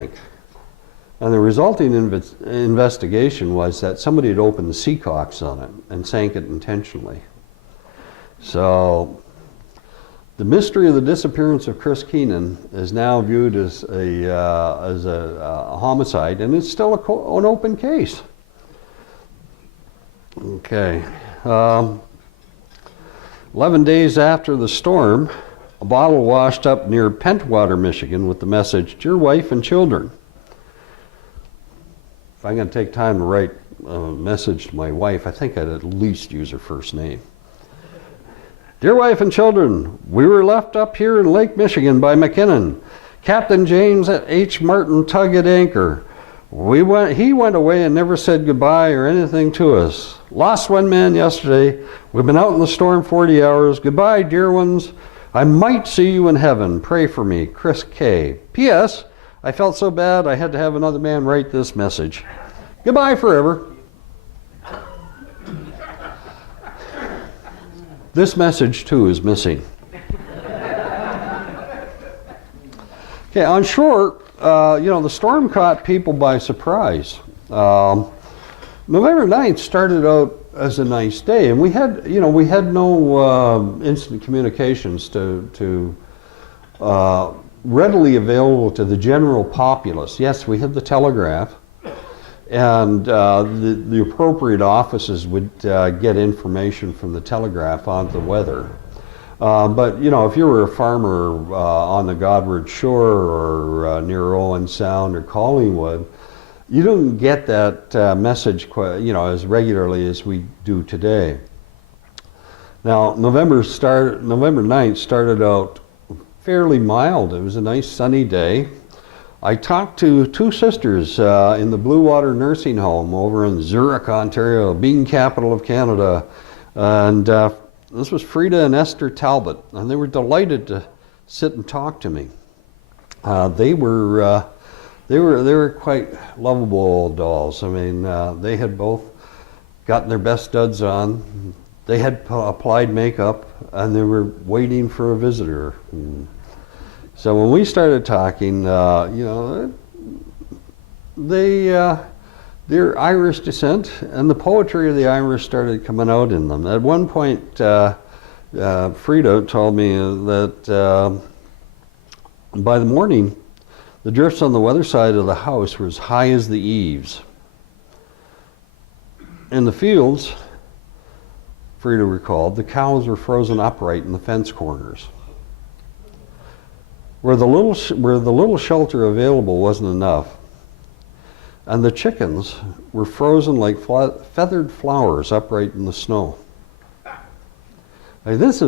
And the resulting investigation was that somebody had opened the seacocks on it and sank it intentionally. So the mystery of the disappearance of Chris Keenan is now viewed as a homicide, and it's still an open case. Okay. 11 days after the storm, a bottle washed up near Pentwater, Michigan with the message, "Dear wife and children." If I'm going to take time to write a message to my wife, I think I'd at least use her first name. "Dear wife and children, we were left up here in Lake Michigan by McKinnon. Captain James H. Martin tug at anchor. He went away and never said goodbye or anything to us. Lost one man yesterday. We've been out in the storm 40 hours. Goodbye, dear ones. I might see you in heaven. Pray for me. Chris K. P.S. I felt so bad I had to have another man write this message. Goodbye forever." This message, too, is missing. Okay, on shore, the storm caught people by surprise. November 9th started out as a nice day, and we had no instant communications to readily available to the general populace. Yes, we had the telegraph, and the appropriate offices would get information from the telegraph on the weather. But if you were a farmer on the Godward Shore or near Owen Sound or Collingwood, you don't get that message as regularly as we do today. Now, November 9th started out fairly mild. It was a nice sunny day. I talked to two sisters in the Blue Water Nursing Home over in Zurich, Ontario, bean capital of Canada, and this was Frida and Esther Talbot, and they were delighted to sit and talk to me. They were quite lovable old dolls. I mean, they had both gotten their best studs on. They had applied makeup, and they were waiting for a visitor. So when we started talking, they're Irish descent, and the poetry of the Irish started coming out in them. At one point, Frida told me that by the morning, the drifts on the weather side of the house were as high as the eaves. In the fields, Frida recalled, the cows were frozen upright in the fence corners. Where the little shelter available wasn't enough, and the chickens were frozen like feathered flowers upright in the snow. This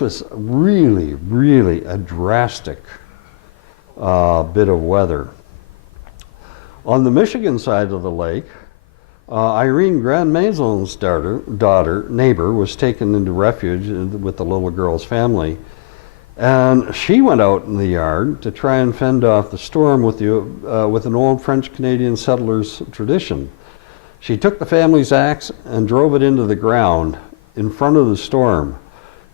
was really, really a drastic bit of weather. On the Michigan side of the lake, Irene Grandmaison's neighbor, was taken into refuge with the little girl's family, and she went out in the yard to try and fend off the storm with an old French-Canadian settler's tradition. She took the family's axe and drove it into the ground in front of the storm,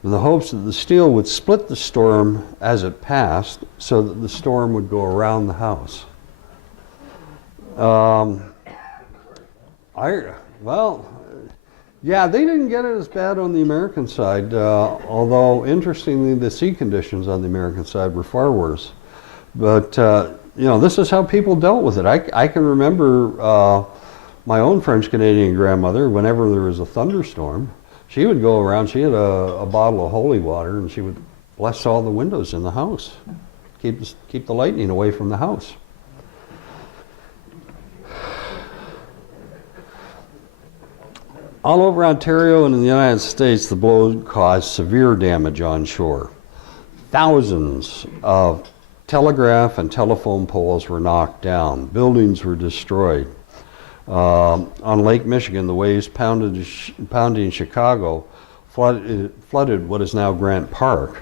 in the hopes that the steel would split the storm as it passed, so that the storm would go around the house. Yeah, they didn't get it as bad on the American side, although interestingly the sea conditions on the American side were far worse. But this is how people dealt with it. I can remember my own French-Canadian grandmother, whenever there was a thunderstorm, she would go around, she had a bottle of holy water, and she would bless all the windows in the house, keep the lightning away from the house. All over Ontario and in the United States, the blow caused severe damage on shore. Thousands of telegraph and telephone poles were knocked down. Buildings were destroyed. On Lake Michigan, the waves pounding Chicago flooded what is now Grant Park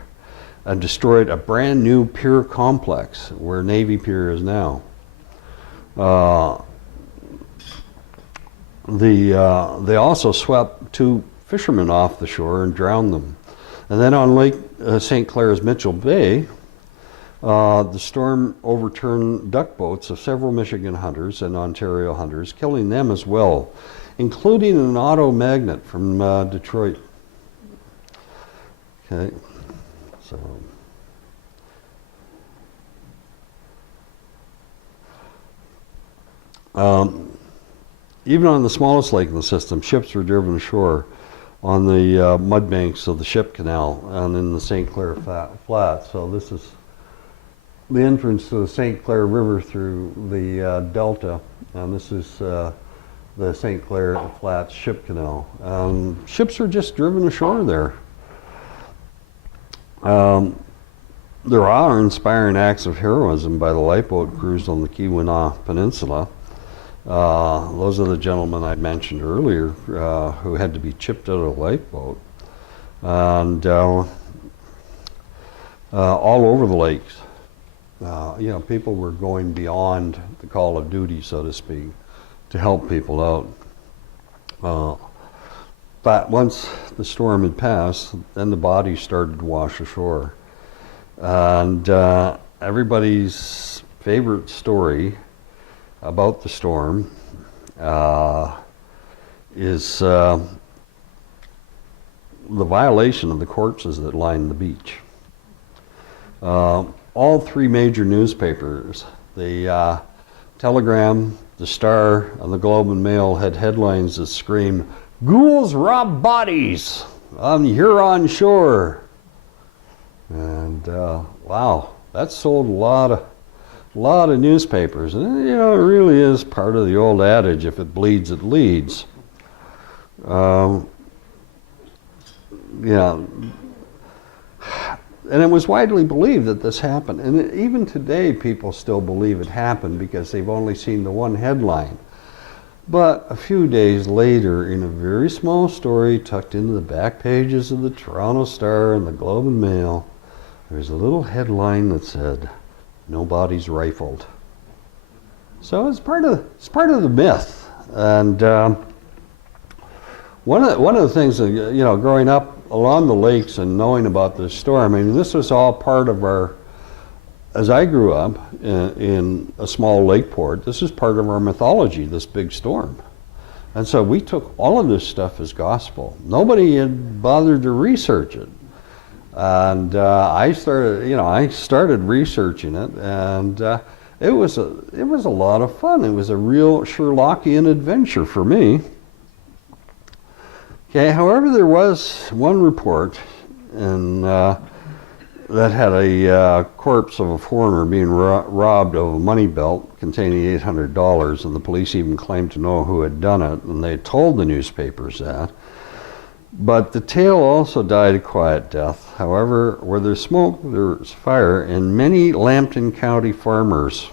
and destroyed a brand new pier complex where Navy Pier is now. They also swept two fishermen off the shore and drowned them. And then on Lake St. Clair's Mitchell Bay, The storm overturned duck boats of several Michigan hunters and Ontario hunters, killing them as well, including an auto magnet from Detroit. Okay, so even on the smallest lake in the system, ships were driven ashore on the mud banks of the Ship Canal and in the St. Clair Flats. So this is the entrance to the St. Clair River through the delta, and this is the St. Clair Flats Ship Canal. Ships are just driven ashore there. There are inspiring acts of heroism by the lifeboat crews on the Keweenaw Peninsula. Those are the gentlemen I mentioned earlier who had to be chipped out of a lifeboat. And all over the lakes, people were going beyond the call of duty, so to speak, to help people out. But once the storm had passed, then the bodies started to wash ashore. And everybody's favorite story about the storm is the violation of the corpses that lined the beach. All three major newspapers, the Telegram, the Star, and the Globe and Mail, had headlines that screamed, "Ghouls rob bodies on Huron shore." And wow, that sold a lot of newspapers, and it really is part of the old adage: if it bleeds, it leads. And it was widely believed that this happened, and even today people still believe it happened because they've only seen the one headline. But a few days later, in a very small story tucked into the back pages of the Toronto Star and the Globe and Mail, there's a little headline that said, "No bodies rifled." So it's part of the myth. And one of the things that, growing up along the lakes and knowing about this storm, I mean, this was all part of our, as I grew up in a small lake port, this is part of our mythology, this big storm. And so we took all of this stuff as gospel. Nobody had bothered to research it. And I started researching it, and it was a lot of fun. It was a real Sherlockian adventure for me. Okay, however, there was one report that had a corpse of a foreigner being robbed of a money belt containing $800, and the police even claimed to know who had done it, and they told the newspapers that. But the tale also died a quiet death. However, where there's smoke, there's fire, and many Lambton County farmers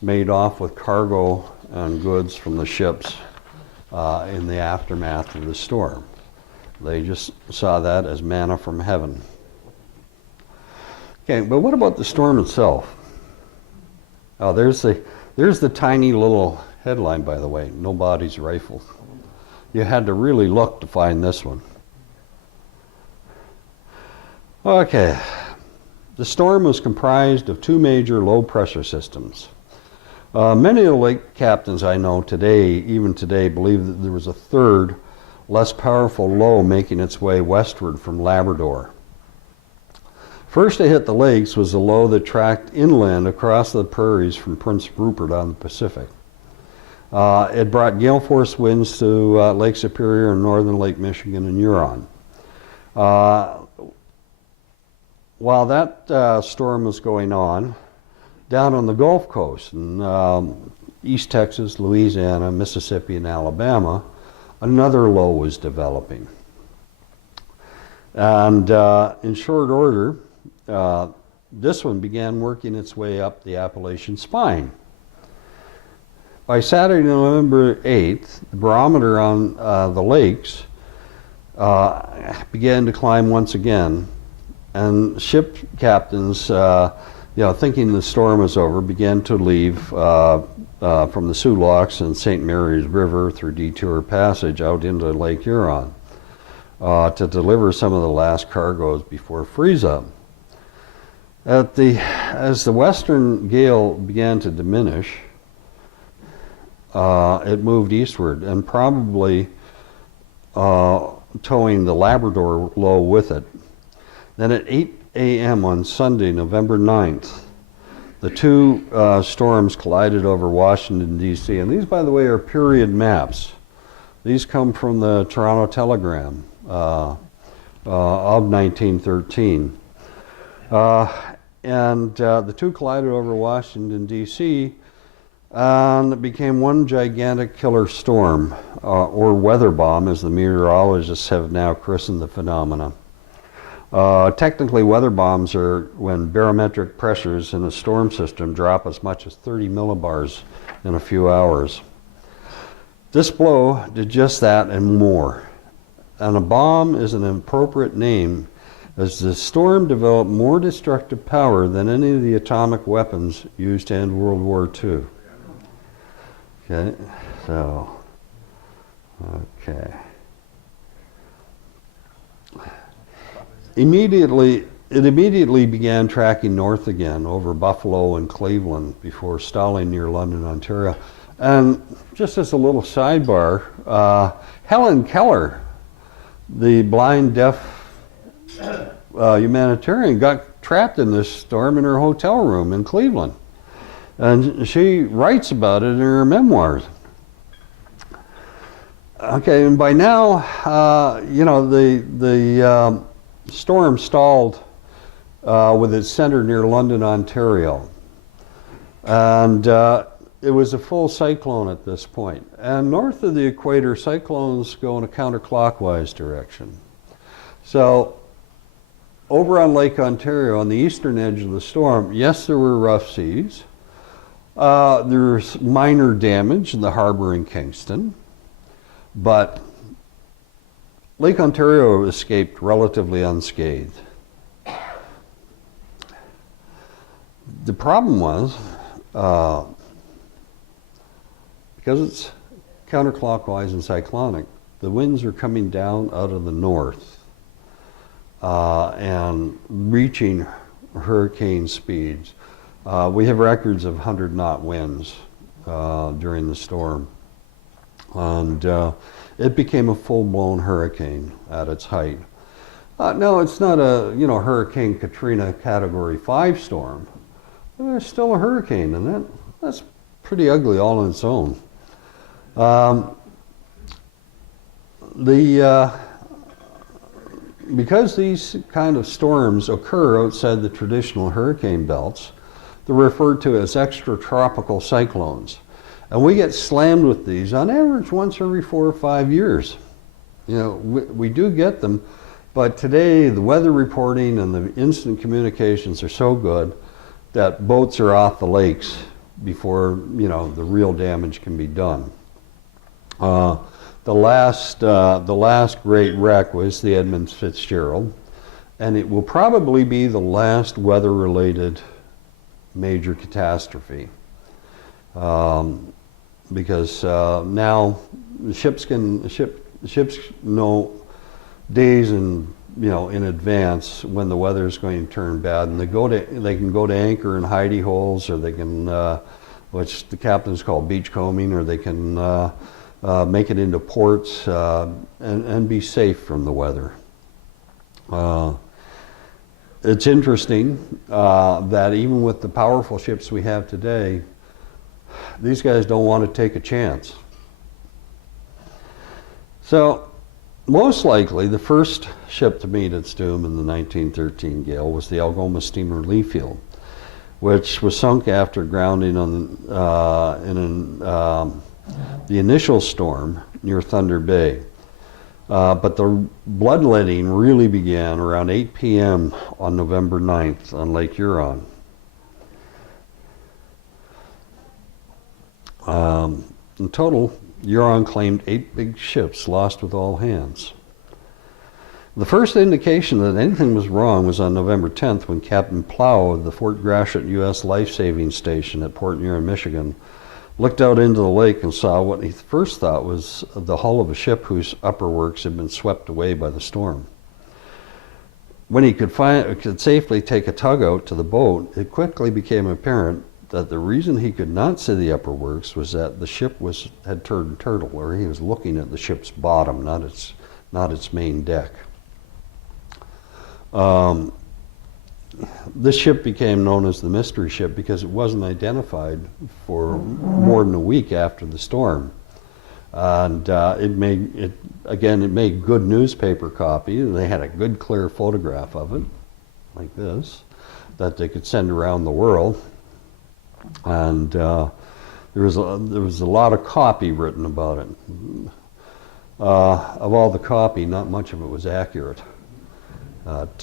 made off with cargo and goods from the ships in the aftermath of the storm. They just saw that as manna from heaven. Okay, but what about the storm itself? Oh, there's the tiny little headline, by the way, "No bodies rifled." You had to really look to find this one. Okay, the storm was comprised of two major low-pressure systems. Many of the lake captains I know today, even today, believe that there was a third, less powerful low making its way westward from Labrador. First to hit the lakes was the low that tracked inland across the prairies from Prince Rupert on the Pacific. It brought gale force winds to Lake Superior and northern Lake Michigan and Huron. While that storm was going on, down on the Gulf Coast in East Texas, Louisiana, Mississippi, and Alabama, another low was developing. And in short order, this one began working its way up the Appalachian Spine. By Saturday, November 8th, the barometer on the lakes began to climb once again, and ship captains, thinking the storm was over, began to leave from the Sioux Locks and St. Mary's River through Detour Passage out into Lake Huron to deliver some of the last cargoes before freeze-up. As the western gale began to diminish, it moved eastward and probably towing the Labrador low with it. Then at 8 a.m. on Sunday, November 9th, the two storms collided over Washington, D.C. And these, by the way, are period maps. These come from the Toronto Telegram of 1913. And the two collided over Washington, D.C., and it became one gigantic killer storm, or weather bomb, as the meteorologists have now christened the phenomena. Technically, weather bombs are when barometric pressures in a storm system drop as much as 30 millibars in a few hours. This blow did just that and more. And a bomb is an appropriate name, as the storm developed more destructive power than any of the atomic weapons used to end World War II. Okay, so, okay. It immediately began tracking north again over Buffalo and Cleveland before stalling near London, Ontario. And just as a little sidebar, Helen Keller, the blind, deaf humanitarian, got trapped in this storm in her hotel room in Cleveland. And she writes about it in her memoirs. Okay, and by now, the storm stalled with its center near London, Ontario. And it was a full cyclone at this point. And north of the equator, cyclones go in a counterclockwise direction. So over on Lake Ontario, on the eastern edge of the storm, yes, there were rough seas. There's minor damage in the harbor in Kingston, but Lake Ontario escaped relatively unscathed. The problem was, because it's counterclockwise and cyclonic, the winds are coming down out of the north and reaching hurricane speeds. We have records of 100-knot winds during the storm. And it became a full-blown hurricane at its height. No, it's not a Hurricane Katrina Category 5 storm. But it's still a hurricane, and that's pretty ugly all on its own. Because these kind of storms occur outside the traditional hurricane belts, they're referred to as extratropical cyclones. And we get slammed with these on average once every 4 or 5 years. We do get them, but today the weather reporting and the instant communications are so good that boats are off the lakes before the real damage can be done. The last great wreck was the Edmund Fitzgerald, and it will probably be the last weather-related major catastrophe. Because now the ships know days in advance when the weather is going to turn bad, and they can go to anchor in hidey holes, or they can, which the captains call beachcombing, or they can make it into ports and be safe from the weather. It's interesting that even with the powerful ships we have today, these guys don't want to take a chance. So, most likely, the first ship to meet its doom in the 1913 gale was the Algoma steamer Leafield, which was sunk after grounding in the initial storm near Thunder Bay. But the bloodletting really began around 8 p.m. on November 9th on Lake Huron. In total, Huron claimed 8 big ships lost with all hands. The first indication that anything was wrong was on November 10th when Captain Plow of the Fort Gratiot U.S. Life-Saving Station at Port Huron, Michigan, looked out into the lake and saw what he first thought was the hull of a ship whose upper works had been swept away by the storm. when he could safely take a tugboat to the boat, it quickly became apparent that the reason he could not see the upper works was that the ship had turned turtle, or he was looking at the ship's bottom, not its main deck. This ship became known as the mystery ship because it wasn't identified for more than a week after the storm. And it made good newspaper copy. They had a good clear photograph of it, like this, that they could send around the world. And there was a lot of copy written about it. Of all the copy, not much of it was accurate.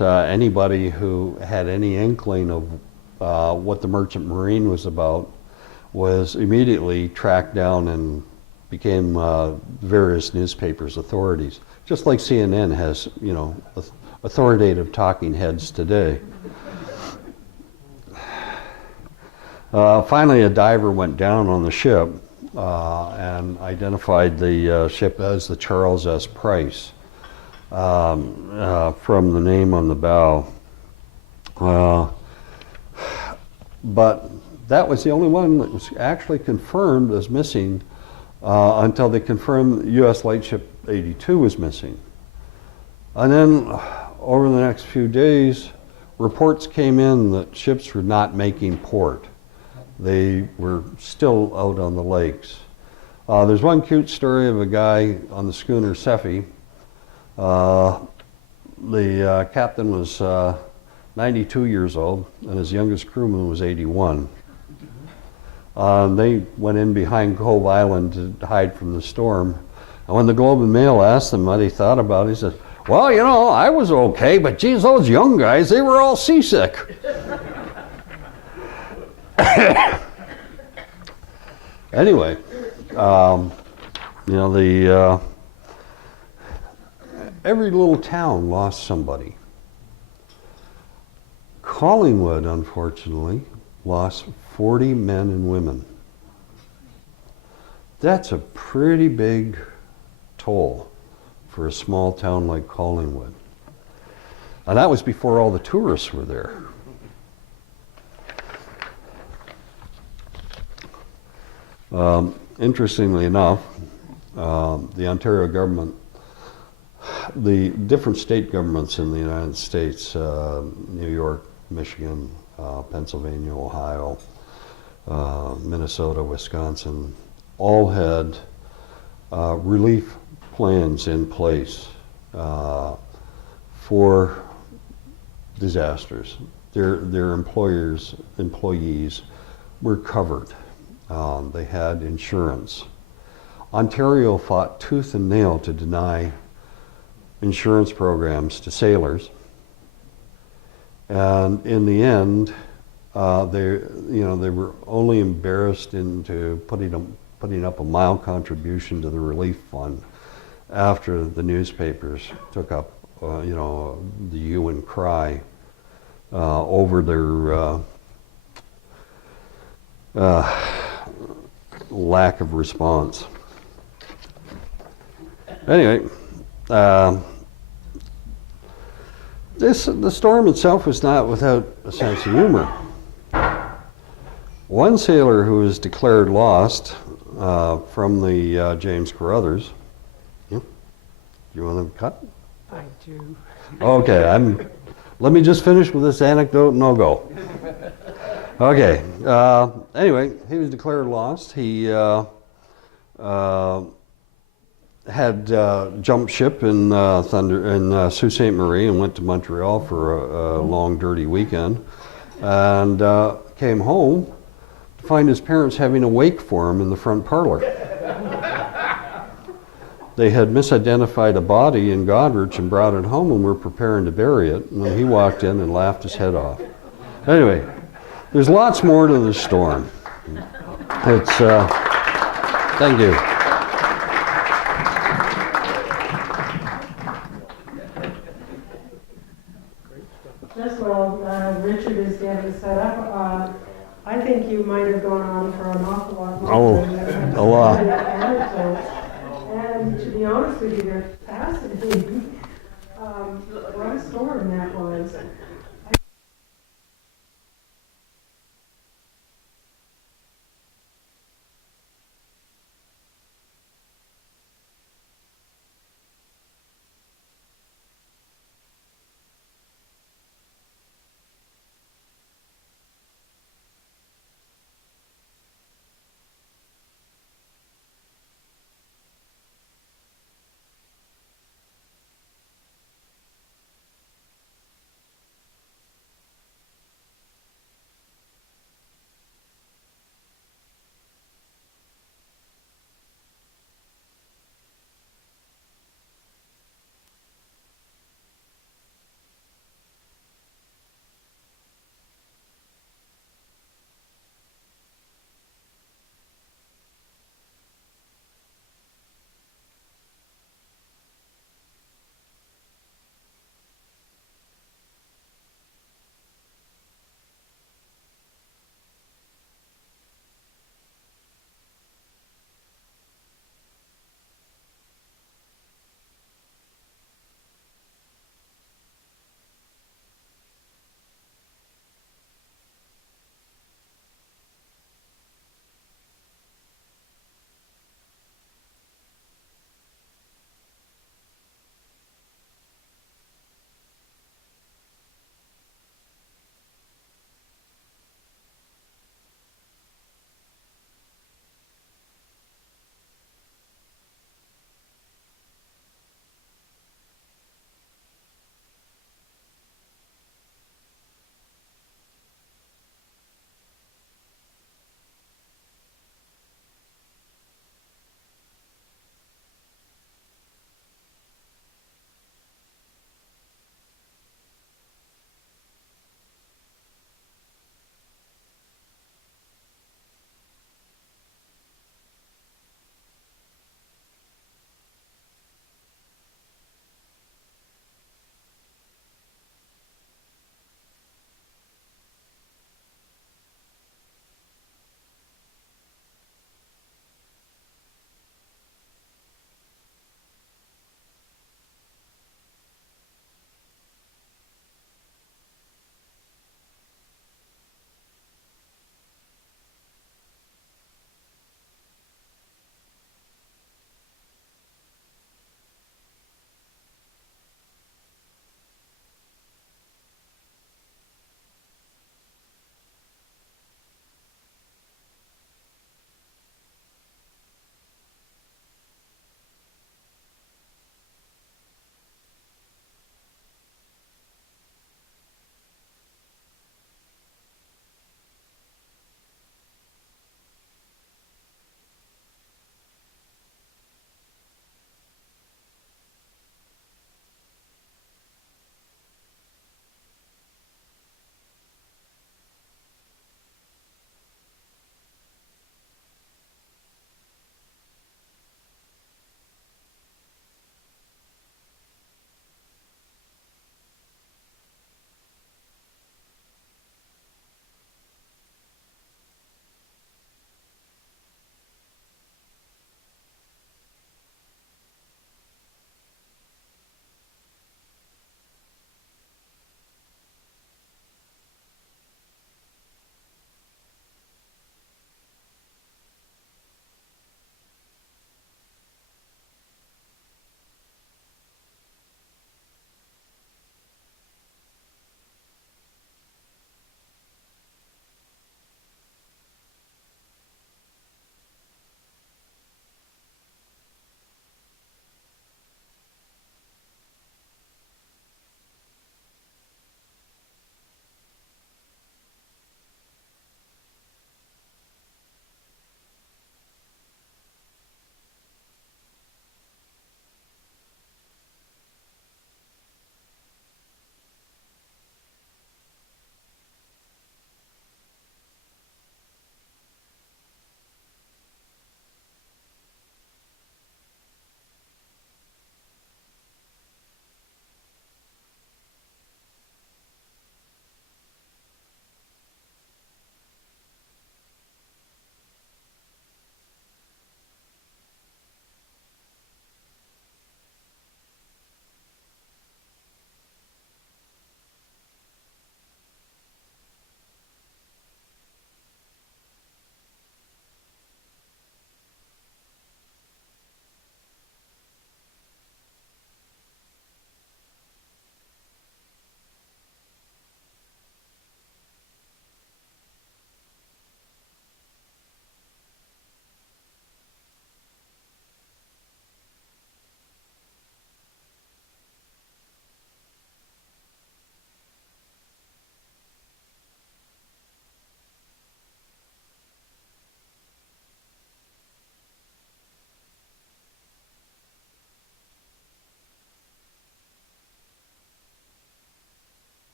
Anybody who had any inkling of what the Merchant Marine was about was immediately tracked down and became various newspapers' authorities. Just like CNN has, authoritative talking heads today. Finally, a diver went down on the ship and identified the ship as the Charles S. Price from the name on the bow. But that was the only one that was actually confirmed as missing until they confirmed U.S. Lightship 82 was missing. And then over the next few days, reports came in that ships were not making port. They were still out on the lakes. There's one cute story of a guy on the schooner Seffi. The captain was 92 years old, and his youngest crewman was 81. They went in behind Cove Island to hide from the storm. And when the Globe and Mail asked him what he thought about it, he said, "Well, I was okay, but geez, those young guys, they were all seasick." Anyway, every little town lost somebody. Collingwood, unfortunately, lost 40 men and women. That's a pretty big toll for a small town like Collingwood. And that was before all the tourists were there. Interestingly enough, the Ontario government, the different state governments in the United States, New York, Michigan, Pennsylvania, Ohio, Minnesota, Wisconsin, all had relief plans in place for disasters. Their employees were covered. They had insurance. Ontario fought tooth and nail to deny insurance programs to sailors, and in the end, they were only embarrassed into putting up a mild contribution to the relief fund after the newspapers took up, the hue and cry over their lack of response. Anyway, the storm itself was not without a sense of humor. One sailor who was declared lost from the James Carruthers. Yeah? Do you want to cut? I do. Okay, let me just finish with this anecdote and I'll go. Okay. Anyway, he was declared lost. He had jumped ship in Sault Ste. Marie and went to Montreal for a long, dirty weekend, and came home to find his parents having a wake for him in the front parlor. They had misidentified a body in Goderich and brought it home and were preparing to bury it. And then he walked in and laughed his head off. Anyway, there's lots more to the storm. It's, thank you. Just while Richard is getting set up, I think you might have gone on for an awful lot longer than a lot. And to be honest with you, they're fascinating. What a storm that was. was